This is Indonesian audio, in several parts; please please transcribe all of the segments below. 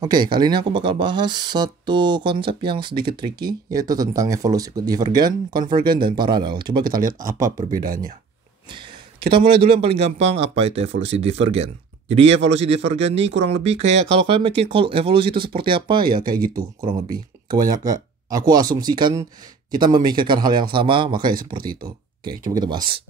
Oke, kali ini aku bakal bahas satu konsep yang sedikit tricky, yaitu tentang evolusi divergen, konvergen, dan paralel. Coba kita lihat apa perbedaannya. Kita mulai dulu yang paling gampang, apa itu evolusi divergen. Jadi evolusi divergen ini kurang lebih kayak, kalau kalian mikir kalau evolusi itu seperti apa, ya kayak gitu, kurang lebih. Kebanyakan, aku asumsikan kita memikirkan hal yang sama, maka ya seperti itu. Oke, coba kita bahas.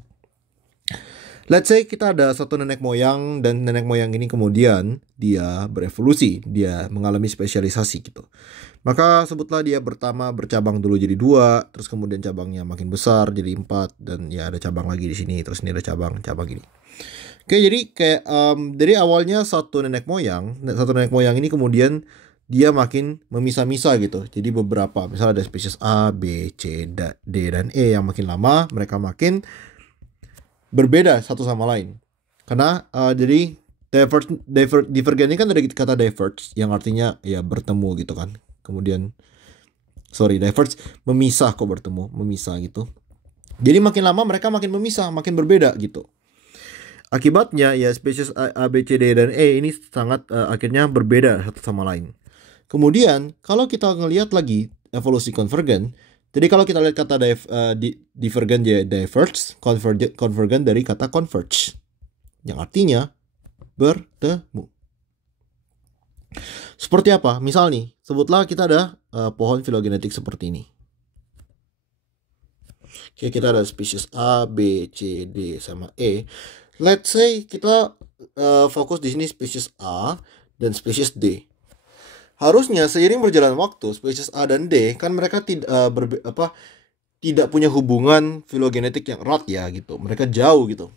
Let's say kita ada satu nenek moyang dan nenek moyang ini kemudian dia berevolusi, dia mengalami spesialisasi gitu. Maka sebutlah dia pertama bercabang dulu jadi dua, terus kemudian cabangnya makin besar jadi empat, dan ya ada cabang lagi di sini, terus ini ada cabang gini. Oke, jadi kayak dari awalnya satu nenek moyang ini kemudian dia makin memisah-misah gitu. Jadi beberapa, misalnya ada spesies A, B, C, D, dan E yang makin lama mereka makin berbeda satu sama lain. Karena jadi divergen ini kan dari kata diverge yang artinya ya bertemu gitu kan. Kemudian diverge memisah, kok bertemu, memisah gitu. Jadi makin lama mereka makin memisah, makin berbeda gitu. Akibatnya ya spesies A, B, C, D, dan E ini sangat akhirnya berbeda satu sama lain. Kemudian kalau kita ngelihat lagi evolusi konvergen, jadi kalau kita lihat kata divergen ya diverge, konvergen dari kata converge, yang artinya bertemu. Seperti apa? Misal nih, sebutlah kita ada pohon filogenetik seperti ini. Oke, kita ada spesies A, B, C, D, sama E. Let's say kita fokus di sini spesies A dan spesies D. Harusnya seiring berjalan waktu, spesies A dan D kan mereka tidak punya hubungan filogenetik yang erat ya gitu. Mereka jauh gitu.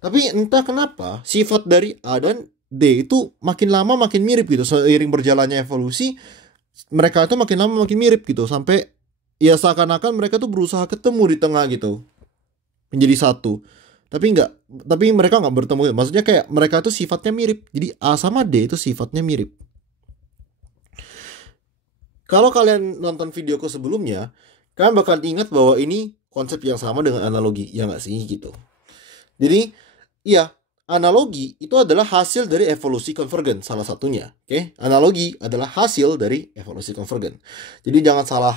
Tapi entah kenapa sifat dari A dan D itu makin lama makin mirip gitu. Seiring berjalannya evolusi, mereka itu makin lama makin mirip gitu. Sampai ya seakan-akan mereka tuh berusaha ketemu di tengah gitu. Menjadi satu. Tapi mereka nggak bertemu. Maksudnya kayak mereka tuh sifatnya mirip. Jadi A sama D itu sifatnya mirip. Kalau kalian nonton videoku sebelumnya, kalian bakal ingat bahwa ini konsep yang sama dengan analogi, ya nggak sih gitu. Jadi, iya, analogi itu adalah hasil dari evolusi konvergen, salah satunya. Oke, analogi adalah hasil dari evolusi konvergen. Jadi jangan salah.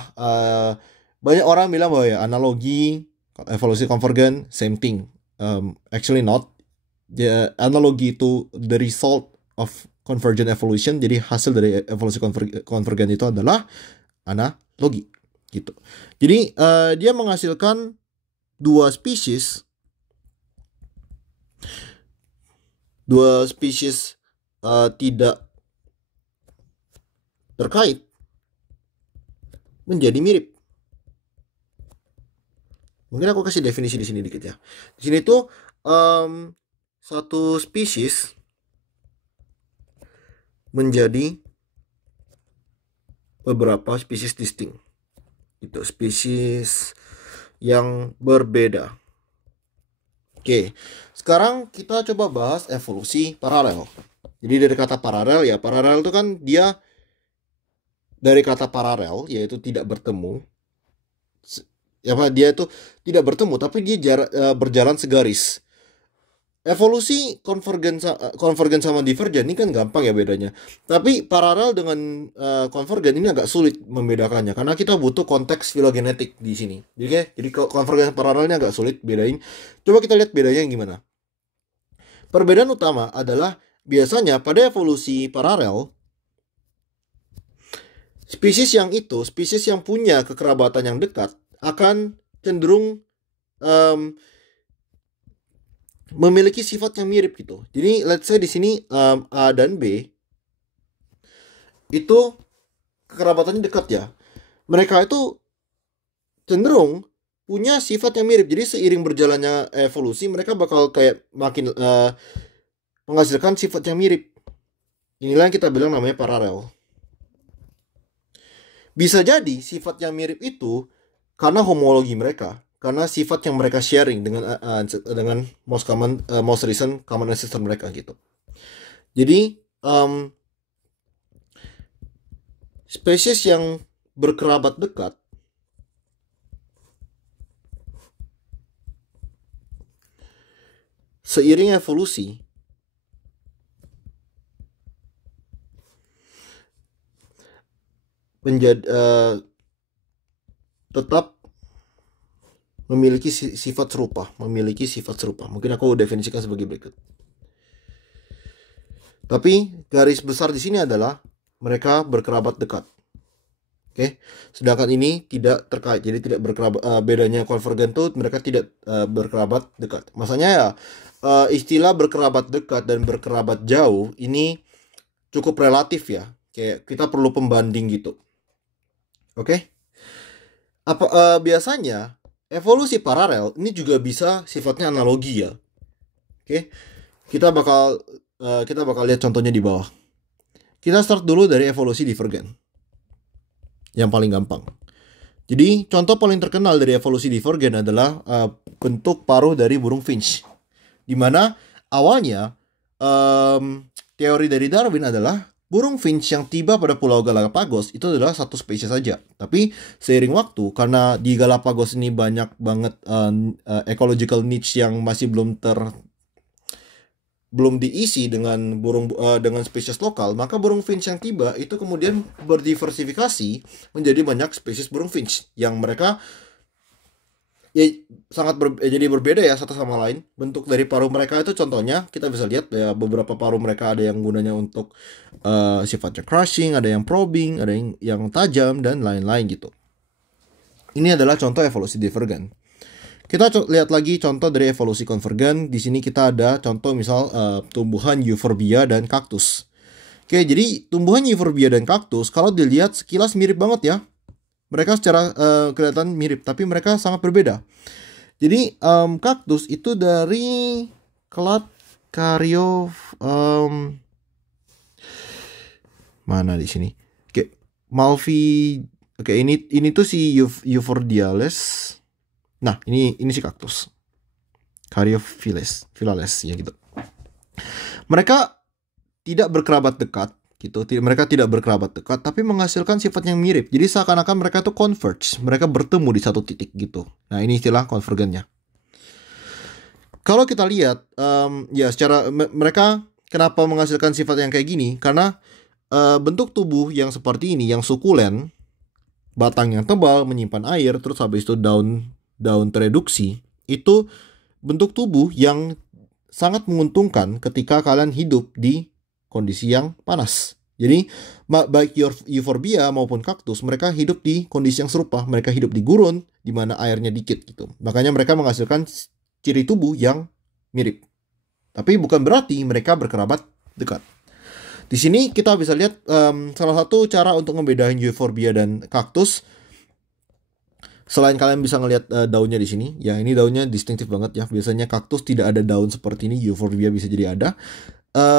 Banyak orang bilang bahwa ya analogi, evolusi konvergen, same thing. Actually not. Analogi itu the result of convergent evolution. Jadi hasil dari evolusi konvergen itu adalah analogi gitu. Jadi dia menghasilkan dua spesies tidak terkait menjadi mirip. Mungkin aku kasih definisi di sini dikit ya. Di sini tuh satu spesies menjadi beberapa spesies distinct. Itu spesies yang berbeda. Oke, sekarang kita coba bahas evolusi paralel. Jadi dari kata paralel ya, paralel itu kan dia dari kata paralel yaitu tidak bertemu. Dia itu tidak bertemu tapi dia berjalan segaris. Evolusi konvergen sama divergen ini kan gampang ya bedanya. Tapi paralel dengan konvergen ini agak sulit membedakannya karena kita butuh konteks filogenetik di sini. Jadi konvergen paralelnya agak sulit bedain. Coba kita lihat bedanya gimana. Perbedaan utama adalah biasanya pada evolusi paralel, spesies yang punya kekerabatan yang dekat akan cenderung memiliki sifat yang mirip gitu. Jadi let's say di sini A dan B itu kekerabatannya dekat ya. Mereka itu cenderung punya sifat yang mirip. Jadi seiring berjalannya evolusi mereka bakal kayak makin menghasilkan sifat yang mirip. Inilah yang kita bilang namanya paralel. Bisa jadi sifat yang mirip itu karena homologi mereka, karena sifat yang mereka sharing dengan most recent common ancestor mereka gitu. Jadi spesies yang berkerabat dekat seiring evolusi menjadi tetap memiliki sifat serupa, Mungkin aku definisikan sebagai berikut. Tapi garis besar di sini adalah mereka berkerabat dekat. Oke, sedangkan ini tidak terkait, jadi tidak berkerabat. Bedanya konvergen tuh mereka tidak berkerabat dekat. Masanya ya istilah berkerabat dekat dan berkerabat jauh ini cukup relatif ya. Kayak kita perlu pembanding gitu. Oke, biasanya evolusi paralel ini juga bisa sifatnya analogi ya. Oke, kita bakal lihat contohnya di bawah. Kita start dulu dari evolusi divergen. Yang paling gampang. Jadi contoh paling terkenal dari evolusi divergen adalah bentuk paruh dari burung finch. Di mana awalnya teori dari Darwin adalah burung finch yang tiba pada Pulau Galapagos itu adalah satu spesies saja. Tapi seiring waktu, karena di Galapagos ini banyak banget ecological niche yang masih belum diisi dengan dengan spesies lokal, maka burung finch yang tiba itu kemudian berdiversifikasi menjadi banyak spesies burung finch yang mereka ya sangat jadi berbeda ya satu sama lain. Bentuk dari paruh mereka itu contohnya kita bisa lihat ya, beberapa paruh mereka ada yang gunanya untuk sifatnya crushing, ada yang probing, ada yang tajam dan lain-lain gitu. Ini adalah contoh evolusi divergen. Kita lihat lagi contoh dari evolusi konvergen. Di sini kita ada contoh misal tumbuhan euphorbia dan kaktus. Oke, jadi tumbuhan euphorbia dan kaktus kalau dilihat sekilas mirip banget ya. Mereka secara kelihatan mirip, tapi mereka sangat berbeda. Jadi kaktus itu dari kelat Caryophyllus mana di sini? Oke, Oke, ini tuh si Euphordiales. Nah, ini si kaktus. Caryophyllus ya gitu. Mereka tidak berkerabat dekat gitu. Mereka tidak berkerabat dekat tapi menghasilkan sifat yang mirip. Jadi seakan-akan mereka tuh converge, mereka bertemu di satu titik gitu. Nah, ini istilah konvergennya. Kalau kita lihat ya secara mereka kenapa menghasilkan sifat yang kayak gini? Karena bentuk tubuh yang seperti ini, yang sukulen, batang yang tebal, menyimpan air, terus habis itu daun tereduksi, itu bentuk tubuh yang sangat menguntungkan ketika kalian hidup di kondisi yang panas. Jadi baik euphorbia maupun kaktus, mereka hidup di kondisi yang serupa. Mereka hidup di gurun di mana airnya dikit gitu. Makanya mereka menghasilkan ciri tubuh yang mirip. Tapi bukan berarti mereka berkerabat dekat. Di sini kita bisa lihat salah satu cara untuk membedakan euphorbia dan kaktus. Selain kalian bisa ngelihat daunnya di sini, ya ini daunnya distintif banget ya. Biasanya kaktus tidak ada daun seperti ini, euphorbia bisa jadi ada.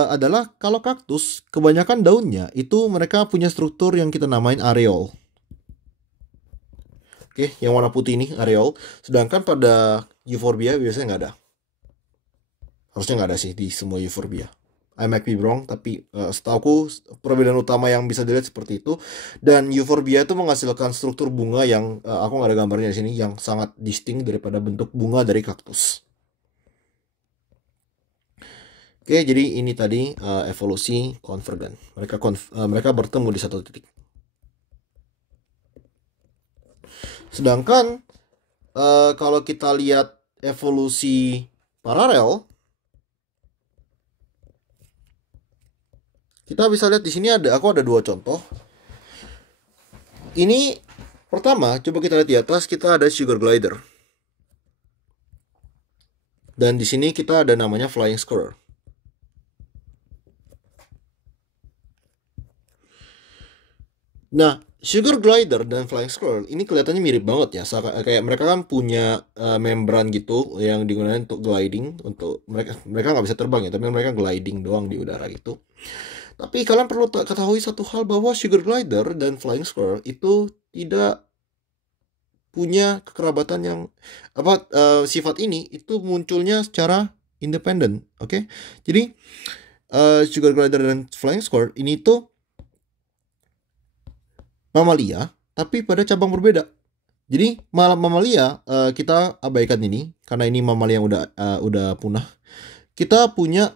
Adalah kalau kaktus, kebanyakan daunnya itu mereka punya struktur yang kita namain areol. Oke, yang warna putih ini areol. Sedangkan pada euphorbia biasanya nggak ada. Harusnya nggak ada sih di semua euphorbia. I might be wrong, tapi setahuku perbedaan utama yang bisa dilihat seperti itu. Dan euphorbia itu menghasilkan struktur bunga yang aku nggak ada gambarnya di sini, yang sangat distinct daripada bentuk bunga dari kaktus. Oke, jadi ini tadi evolusi konvergen. Mereka bertemu di satu titik. Sedangkan kalau kita lihat evolusi paralel, kita bisa lihat di sini aku ada dua contoh. Ini pertama, coba kita lihat di atas, kita ada sugar glider. Dan di sini kita ada namanya flying squirrel. Nah, sugar glider dan flying squirrel ini kelihatannya mirip banget ya. Kayak mereka kan punya membran gitu yang digunakan untuk gliding. Untuk mereka nggak bisa terbang ya, tapi mereka gliding doang di udara gitu. Tapi kalian perlu ketahui satu hal, bahwa sugar glider dan flying squirrel itu tidak punya kekerabatan yang sifat ini itu munculnya secara independen. Oke? Jadi sugar glider dan flying squirrel ini tuh mamalia tapi pada cabang berbeda. Jadi mamalia kita abaikan ini karena ini mamalia yang udah punah. Kita punya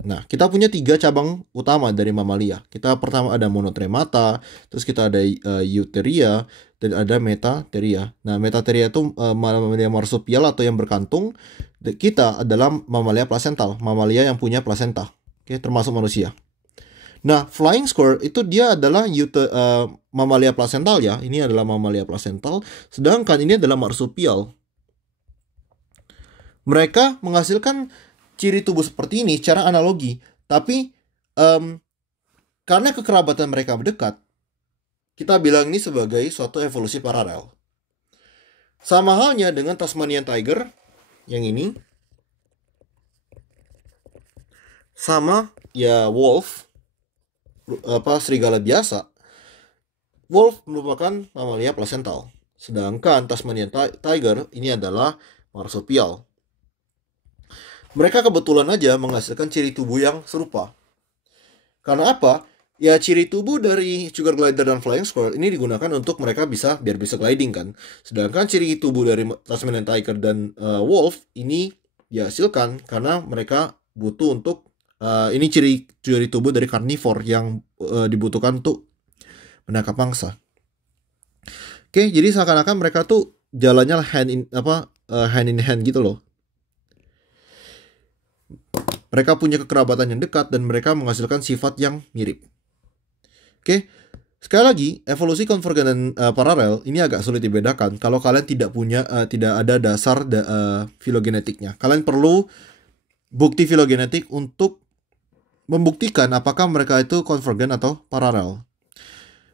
Nah, kita punya 3 cabang utama dari mamalia. Kita pertama ada monotremata, terus kita ada eutheria, dan ada metatheria. Nah, metatheria itu mamalia marsupial atau yang berkantung. Kita adalah mamalia plasental, mamalia yang punya plasenta. Oke, termasuk manusia. Nah, flying squirrel itu dia adalah mamalia plasental ya. Ini adalah mamalia plasental, sedangkan ini adalah marsupial. Mereka menghasilkan ciri tubuh seperti ini secara analogi, tapi karena kekerabatan mereka mendekat, kita bilang ini sebagai suatu evolusi paralel. Sama halnya dengan Tasmanian tiger yang ini, sama ya wolf, serigala biasa. Wolf merupakan mamalia plasental, sedangkan Tasmanian tiger ini adalah marsupial. Mereka kebetulan aja menghasilkan ciri tubuh yang serupa. Karena apa? Ya ciri tubuh dari sugar glider dan flying squirrel ini digunakan untuk mereka biar bisa gliding kan. Sedangkan ciri tubuh dari Tasmanian tiger dan wolf ini dihasilkan karena mereka butuh untuk ini ciri tubuh dari carnivore yang dibutuhkan untuk menangkap mangsa. Oke, jadi seakan-akan mereka tuh jalannya hand in hand gitu loh. Mereka punya kekerabatan yang dekat dan mereka menghasilkan sifat yang mirip. Oke, sekali lagi evolusi konvergen dan paralel ini agak sulit dibedakan kalau kalian tidak ada dasar filogenetiknya. Kalian perlu bukti filogenetik untuk membuktikan apakah mereka itu konvergen atau paralel.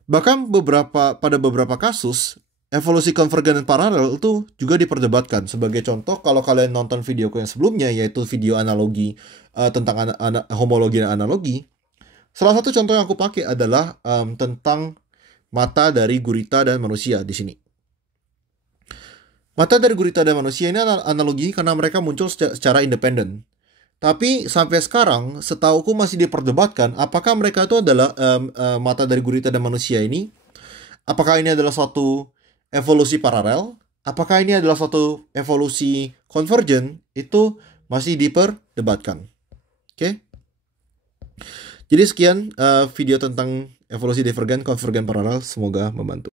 Bahkan pada beberapa kasus evolusi konvergen dan paralel itu juga diperdebatkan. Sebagai contoh, kalau kalian nonton videoku yang sebelumnya, yaitu video analogi tentang homologi dan analogi, salah satu contoh yang aku pakai adalah tentang mata dari gurita dan manusia di sini. Mata dari gurita dan manusia ini analogi karena mereka muncul secara independen. Tapi sampai sekarang, setauku masih diperdebatkan apakah mereka itu adalah mata dari gurita dan manusia ini. Apakah ini adalah suatu evolusi paralel? Apakah ini adalah suatu evolusi konvergen? Itu masih diperdebatkan. Oke? Jadi sekian video tentang evolusi divergen, konvergen, paralel. Semoga membantu.